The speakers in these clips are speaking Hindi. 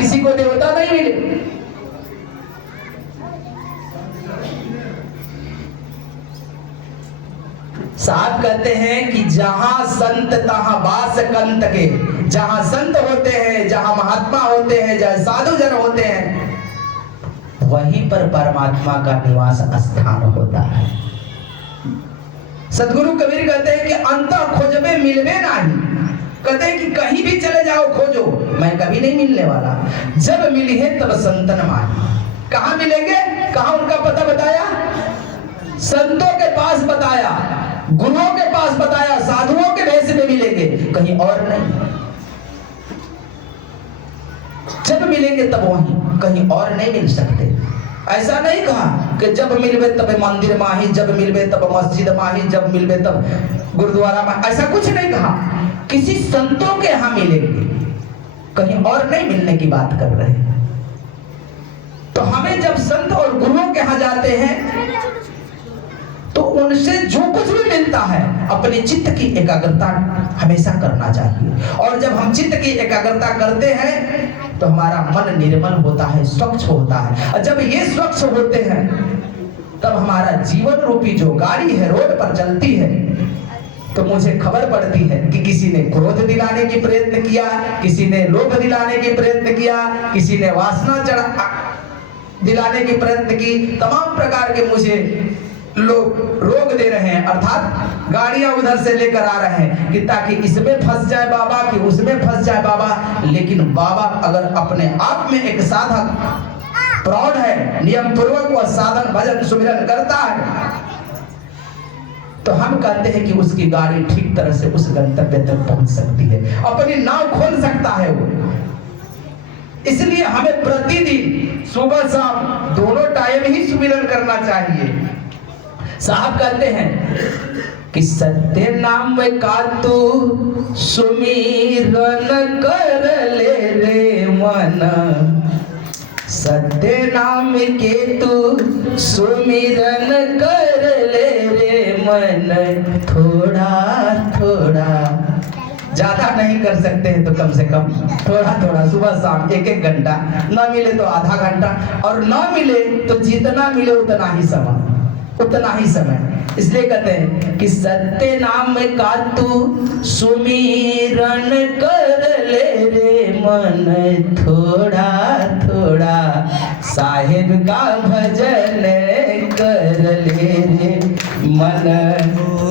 किसी को देवता नहीं मिले। साहब कहते हैं कि जहां संत तहां वास कंत के, जहां संत होते हैं, जहां महात्मा होते हैं, जहां साधु जन होते हैं, वहीं पर परमात्मा का निवास स्थान होता है। सदगुरु कबीर कहते हैं कि अंत खोजबे मिलबे नहीं, कहते हैं कि कहीं भी चले जाओ खोजो, मैं कभी नहीं मिलने वाला। जब मिली है तब संतन मानी। कहां मिलेंगे, कहां उनका पता बताया, संतों के पास बताया, गुरुओं के पास बताया, साधुओं के भेष में मिलेंगे, कहीं और नहीं। जब मिलेंगे तब वहीं, कहीं और नहीं मिल सकते। ऐसा नहीं कहा कि जब मिलबे तब मंदिर माही, जब मिलबे तब मस्जिद माही, जब मिलबे तब गुरुद्वारा माही, ऐसा कुछ नहीं कहा। किसी संतों के यहां मिलेंगे, कहीं और नहीं मिलने की बात कर रहे हैं। तो हमें जब संत और गुरुओं के यहां जाते हैं तो उनसे जो कुछ भी मिलता है अपने चित्त की एकाग्रता हमेशा करना चाहिए। और जब हम चित्त की एकाग्रता करते हैं तो हमारा मन निर्मल होता है, स्वच्छ होता है। और जब ये स्वच्छ होते हैं तब हमारा जीवन रूपी जो गाड़ी है रोड पर चलती है, तो मुझे खबर पड़ती है कि किसी ने क्रोध दिलाने की प्रयत्न किया, किसी ने लोभ दिलाने की प्रयत्न किया, किसी ने वासना दिलाने की प्रयत्न की। तमाम प्रकार के मुझे लोग रोक दे रहे हैं, अर्थात गाड़ियां उधर से लेकर आ रहे हैं कि ताकि इसमें फंस जाए बाबा, कि उसमें फंस जाए बाबा। लेकिन बाबा अगर अपने आप में एक साधक प्रौढ़ है, नियम पूर्वक वह साधन भजन सुमिरन करता है, तो हम कहते हैं कि उसकी गाड़ी ठीक तरह से उस गंतव्य तक पहुंच सकती है, अपनी नाव खोल सकता है वो। इसलिए हमें प्रतिदिन सुबह शाम दोनों टाइम ही सुमिरन करना चाहिए। साहब कहते हैं कि सत्य नाम का तू सुमिरन कर ले रे मन, सत्य नाम के तू सुमिरन कर ले रे मन, थोड़ा थोड़ा, ज्यादा नहीं कर सकते हैं तो कम से कम थोड़ा थोड़ा, सुबह शाम एक एक घंटा, ना मिले तो आधा घंटा, और ना मिले तो जितना मिले उतना ही समय, उतना ही समय। इसलिए कहते हैं कि सत्य नाम का तू सुमिरन कर ले रे मन, थोड़ा थोड़ा साहिब का भजन कर ले रे मन,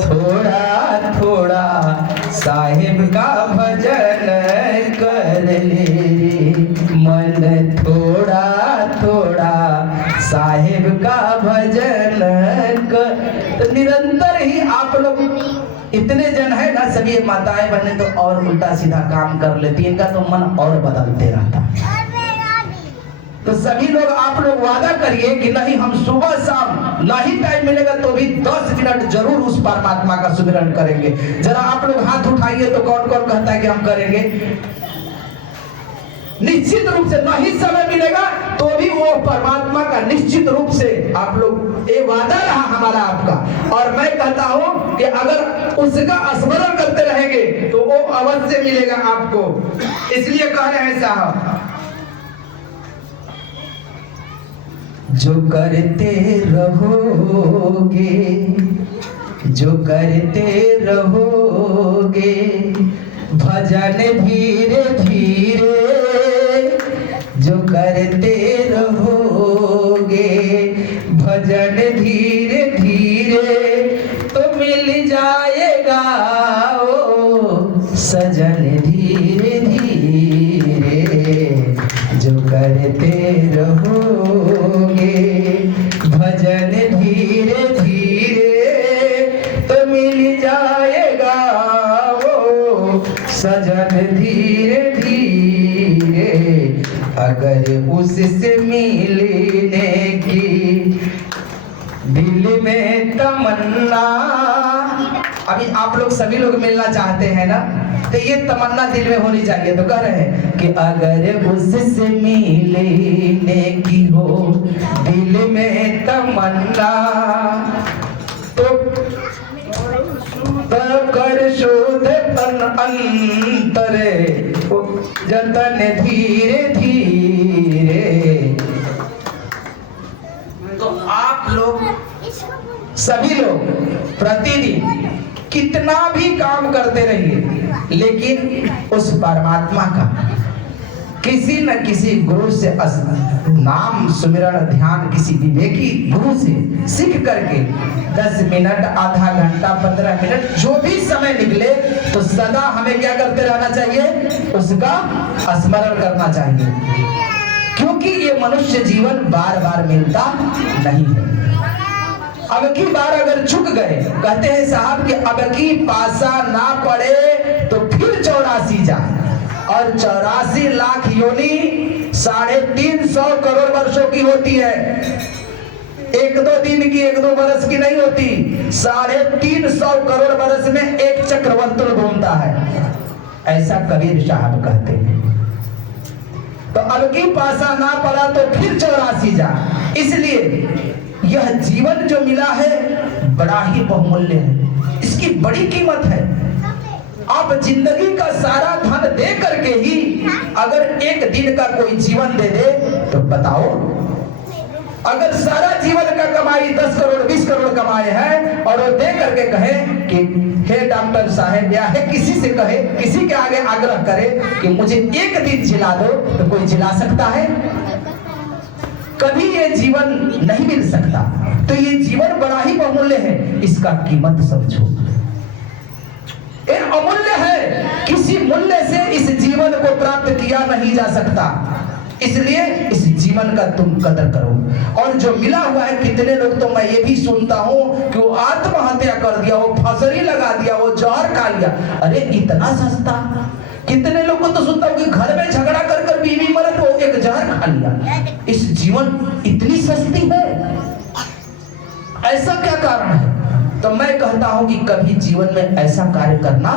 थोड़ा थोड़ा साहिब का भजन कर ले रे मन, थोड़ा थोड़ा साहिब का भजन कर। तो निरंतर ही आप लोग, इतने जन है ना, सभी माताएं बहनें तो और उल्टा सीधा काम कर लेती हैं, इनका तो मन और बदलते रहता है। तो सभी लोग आप लोग वादा करिए कि नहीं, हम सुबह शाम नहीं टाइम मिलेगा तो भी 10 मिनट जरूर उस परमात्मा का सुमिरन करेंगे। जरा आप लोग हाथ उठाइए तो कौन कौन कहता है कि हम करेंगे। निश्चित रूप से नहीं समय मिलेगा तो भी वो परमात्मा का निश्चित रूप से आप लोग, ये वादा रहा हमारा आपका। और मैं कहता हूं कि अगर उसका स्मरण करते रहेंगे तो वो अवश्य मिलेगा आपको। इसलिए कह रहे हैं साहब, जो करते रहोगे, जो करते रहोगे भजन धीरे धीरे, जो करते रहोगे भजन धीरे धीरे, तो मिल जाएगा ओ सजन धीरे धीरे, जो करते रहोगे भजन धीरे धीरे, तो मिल जाएगा वो सजन धीरे धीरे। अगर उससे मिलने की दिल में तमन्ना, अभी आप लोग सभी लोग मिलना चाहते हैं ना, तो ये तमन्ना दिल में होनी चाहिए। तो कह रहे हैं कि अगर उससे मिलने की हो दिल में तमन्ना, तो कर शोध तन अंतरे जतन धीरे धीरे, सभी लोग प्रतिदिन कितना भी काम करते रहिए, लेकिन उस परमात्मा का किसी न किसी गुरु से नाम सुमिरन ध्यान किसी विवेकी गुरु से सीख करके 10 मिनट, आधा घंटा, 15 मिनट जो भी समय निकले तो सदा हमें क्या करते रहना चाहिए, उसका स्मरण करना चाहिए, क्योंकि ये मनुष्य जीवन बार बार मिलता नहीं है। अब की बार अगर चुक गए, कहते हैं साहब कि अब की पासा ना पड़े तो फिर 84 जाए, और 84 लाख योनि 350 करोड़ वर्षों की होती है। 1-2 दिन की, 1-2 बरस की नहीं होती। 350 करोड़ बरस में एक चक्रवर्तुल घूमता है, ऐसा कबीर साहब कहते हैं। तो अब की पासा ना पड़ा तो फिर 84 जा। इसलिए यह जीवन जो मिला है बड़ा ही बहुमूल्य है, इसकी बड़ी कीमत है। आप जिंदगी का सारा धन दे करके ही अगर एक दिन का कोई जीवन दे दे तो बताओ, अगर सारा जीवन का कमाई 10 करोड़ 20 करोड़ कमाए हैं और वो दे करके कहे कि हे डॉक्टर साहब, या है किसी से कहे, किसी के आगे आग्रह करे कि मुझे एक दिन जिला दो, तो कोई जिला सकता है? कभी ये जीवन नहीं मिल सकता। तो ये जीवन बड़ा ही बहुमूल्य है, इसका कीमत समझो। ये अमूल्य है, किसी मूल्य से इस जीवन को प्राप्त किया नहीं जा सकता। इसलिए इस जीवन का तुम कदर करो। और जो मिला हुआ है, कितने लोग तो मैं ये भी सुनता हूँ कि वो आत्महत्या कर दिया, वो फांसी लगा दिया, वो जहर खा लिया। अरे इतना सस्ता! कितने लोग को तो सुनता हूँ कि घर में झगड़ा कर कर बीवी मरे तो एक जहर खा लिया। इस जीवन इतनी सस्ती है, ऐसा क्या कारण है? तो मैं कहता हूं कि कभी जीवन में ऐसा कार्य करना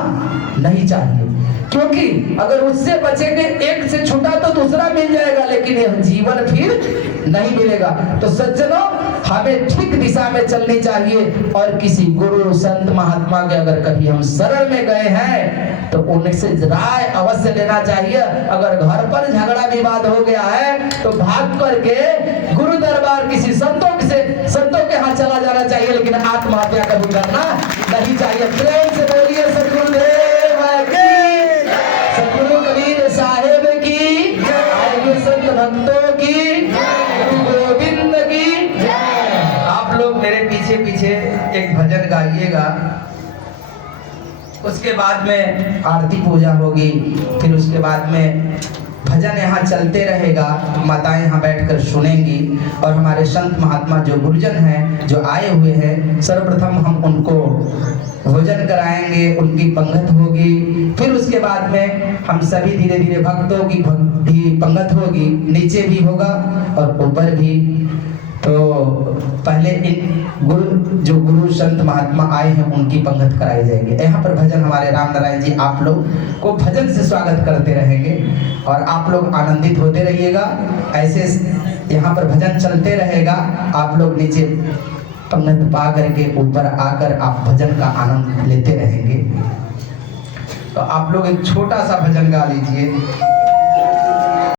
नहीं चाहिए, क्योंकि अगर उससे बचेंगे, एक से छूटा तो दूसरा मिल जाएगा, लेकिन यह जीवन फिर नहीं मिलेगा। तो सज्जनों, हमें ठीक दिशा में चलनी चाहिए, और किसी गुरु संत महात्मा के अगर कभी हम शरण में गए हैं तो उनसे राय अवश्य लेना चाहिए। अगर घर पर झगड़ा विवाद हो गया है तो भाग करके गुरु दरबार किसी संतों के हाथ चला जाना चाहिए, लेकिन आत्महत्या कभी करना नहीं चाहिए। प्रेम से बोलिए सतगुरुदेव की, सतगुरु कबीर साहेब की, संत भक्तों की, गुरु गोविंद की। आप लोग मेरे पीछे पीछे एक भजन गाइएगा, उसके बाद में आरती पूजा होगी, फिर उसके बाद में भजन यहाँ चलते रहेगा, माताएं यहाँ बैठकर सुनेंगी, और हमारे संत महात्मा जो गुरुजन हैं, जो आए हुए हैं, सर्वप्रथम हम उनको भोजन कराएंगे, उनकी पंगत होगी। फिर उसके बाद में हम सभी धीरे धीरे भक्तों की पंगत होगी, नीचे भी होगा और ऊपर भी। तो पहले इन गुरु संत महात्मा आए हैं, उनकी पंगत कराई जाएगी। यहाँ पर भजन हमारे राम नारायण जी आप लोग को भजन से स्वागत करते रहेंगे, और आप लोग आनंदित होते रहिएगा। ऐसे यहाँ पर भजन चलते रहेगा, आप लोग नीचे पंगत पा करके ऊपर आकर आप भजन का आनंद लेते रहेंगे। तो आप लोग एक छोटा सा भजन गा लीजिए।